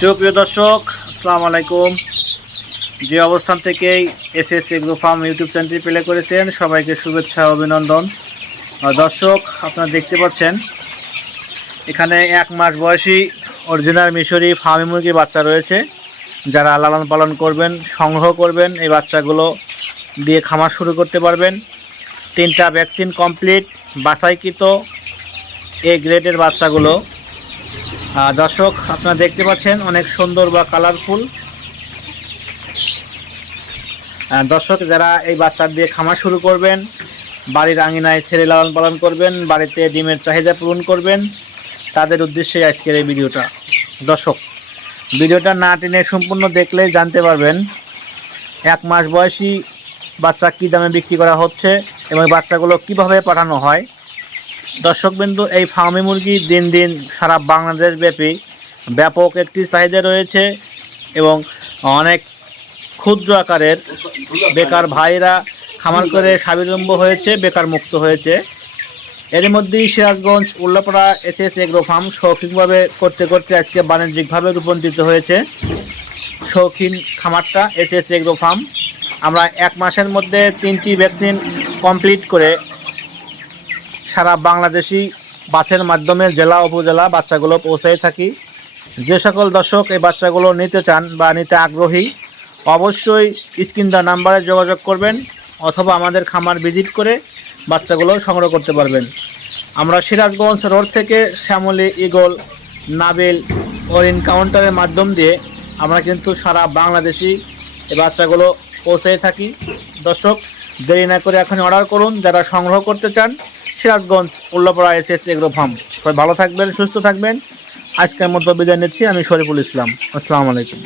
সুপ্রিয় দর্শক, আসসালামু আলাইকুম। যে অবস্থান থেকেই এসএস এগ্রো ফার্ম ইউটিউব চ্যানেলটি প্লে করেছেন, সবাইকে শুভেচ্ছা অভিনন্দন। দর্শক, আপনারা দেখতে পাচ্ছেন এখানে 1 মাস বয়সী অরিজিনাল মিশরি ফার্মি মুরগির বাচ্চা রয়েছে। যারা লালন পালন করবেন, সংগ্রহ করবেন, এই বাচ্চাগুলো দিয়ে খামার শুরু করতে পারবেন। 3টা ভ্যাকসিন কমপ্লিট, বাছাইকৃত এ গ্রেডের বাচ্চাগুলো। দর্শক, আপনারা দেখতে পাচ্ছেন অনেক সুন্দর বা কালারফুল। দর্শক, যারা এই বাচ্চা দিয়ে খামার শুরু করবেন, বাড়ির আঙিনায় ছেড়ে লালন পালন করবেন, বাড়িতে ডিমের চাহিদা পূরণ করবেন, তাদের উদ্দেশ্যে আজকের এই ভিডিওটা। দর্শক, ভিডিওটা না টেনে সম্পূর্ণ দেখলে জানতে পারবেন 1 মাস বয়সী বাচ্চা কী দামে বিক্রি করা হচ্ছে এবং বাচ্চাগুলো কিভাবে পাঠানো হয়। দর্শকবিন্দু, এই ফার্মি মুরগি দিন দিন সারা বাংলাদেশ ব্যাপী ব্যাপক একটি চাহিদা রয়েছে এবং অনেক ক্ষুদ্র আকারের বেকার ভাইরা খামার করে স্বাবলম্বী হয়েছে, বেকার মুক্ত হয়েছে। এর মধ্যেই Sirajganj Ullapara SS agro farm শৌখিনভাবে করতে করতে আজকে বাণিজ্যিকভাবে রূপান্তরিত হয়েছে। শৌখিন খামারটা এসএস এগ্রো ফার্ম। আমরা 1 মাসের মধ্যে 3টি ভ্যাকসিন কমপ্লিট করে সারা বাংলাদেশি বাসের মাধ্যমে জেলা উপজেলা বাচ্চাগুলো পৌঁছায় থাকি। যে সকল দর্শক এই বাচ্চাগুলো নিতে চান বা নিতে আগ্রহী, অবশ্যই স্ক্রিন দেওয়া নাম্বারে যোগাযোগ করবেন অথবা আমাদের খামার ভিজিট করে বাচ্চাগুলো সংগ্রহ করতে পারবেন। আমরা সিরাজগঞ্জ রোড থেকে শ্যামলী, ইগল, নাবিল ওরিন কাউন্টারের মাধ্যম দিয়ে আমরা কিন্তু সারা বাংলাদেশি এই বাচ্চাগুলো পৌঁছায় থাকি। দর্শক, দেরি না করে এখন অর্ডার করুন যারা সংগ্রহ করতে চান। Sirajganj Ullapara SS agro farm. সবাই ভালো থাকবেন, সুস্থ থাকবেন। আজকের মতো বিদায় নিচ্ছি। আমি শরীফুল ইসলাম। আসসালামু আলাইকুম।